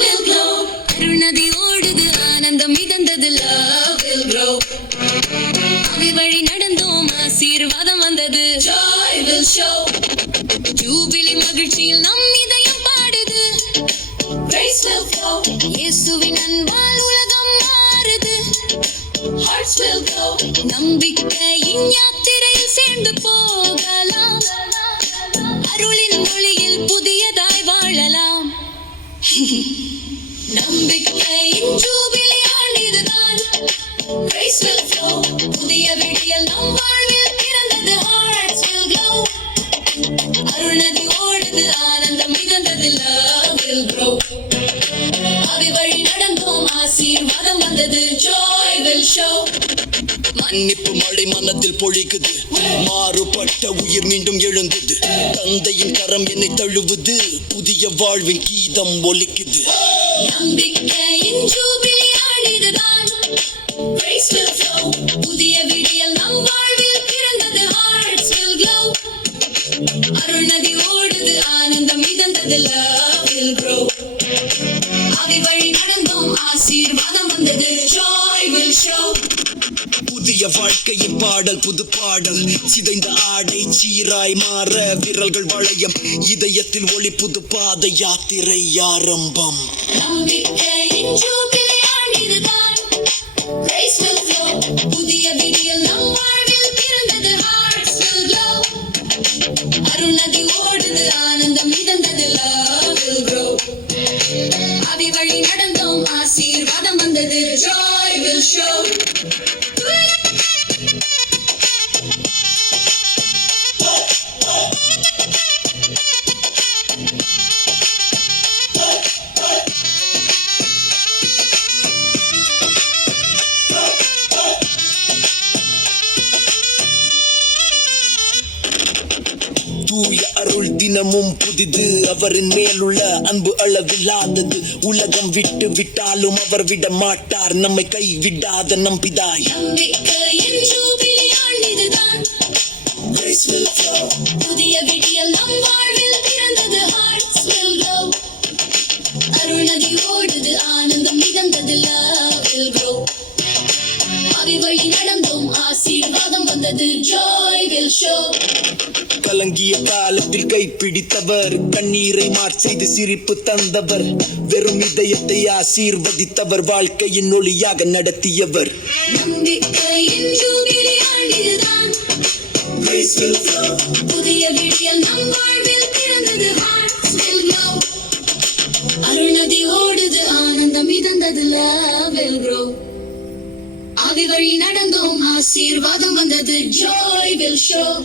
will glow பெருநதி ஓடுது ஆனந்தம் மிதந்தது love will grow. அவை வழி நடந்தோம் ஆசீர்வாதம் வந்தது. Joy will show. ஜூபிலி மகிழ்ச்சியில் நம் இதயம் பாடுது. Grace will flow. இயேசுவின் அன்பால் உலகம் மாறுது. Hearts will grow. நம்பிக்கையின் யாத்திரையில் சேர்ந்து போகலாம். அருளின் ஒளியில் புதியதாய் வாழலாம். நம்பிக்கையின் ஜூபிலி ஆண்டிதுதான். Grace will flow, புதிய விடியல் நம் வாழ்வில் பிறந்தது. Hearts will glow அருள் ஓடுது. ஆனந்தம் மிதந்தது love will அவை வழி நடந்தோம். ஆசீர்வாதம் வந்தது. மன்னிப்பு மழை மனத்தில் பொழிக்குது. மாறுபட்ட உயிர் மீண்டும் எழுந்தது. தந்தையின் கரம் என்னை தழுவுது. புதிய வாழ்வின் கீதம் ஒலிக்குது. நம்பிக்கையின் ஜூபிலி ஆண்டிதுதான் grace will flow, புதிய விடியல் நம் வாழ்வில் பிறந்தது. Hearts will glow. அருள் ஓடுது. ஆனந்தம் மிதந்தது. Love will grow. அவை வழி நடந்தோம். ஆசீர்வாதம் வாழ்க்கையின் பாடல் புது பாடல். சிதைந்த ஆடை சீராய் மாற விரல்கள் வளையம். இதயத்தில் ஒளி புது பாத யாத்திரை ஆரம்பம். புதிய விடியல் நம் வாழ்வில் பிறந்தது. Hearts will glow அருள் ஓடுது. ஆனந்தம் மிதந்தது. Love will grow. அவி வழி நடந்தோம். ஆசீர்வாதம் வந்தது. ஜாய் வில் ஷோ தூய அருள் தினமும் புதிது. அவரின் மேலுள்ள அன்பு அளவில்லாதது. உலகம் விட்டு விட்டாலும் அவர் விட மாட்டார் நம்மை கைவிடாத நம்பிதாய் புதிய. விடியல் நம் வாழ்வில் பிறந்தது. Hearts will glow அருள் நதி ஓடுது ஆனந்தம் மிதந்தது love வந்தது will show. கலங்கிய காலத்தில் கைப்பிடித்தவர் கண்ணீரை மாற் செய்து சிரிப்பு தந்தவர் வெறும் இதயத்தை ஆசீர்வதித்தவர் வாழ்க்கையின் ஒளியாக நடத்தியவர். நம்பிக்கையின் நடந்தோம். ஆசீர்வாதம் வந்தது. Joy will show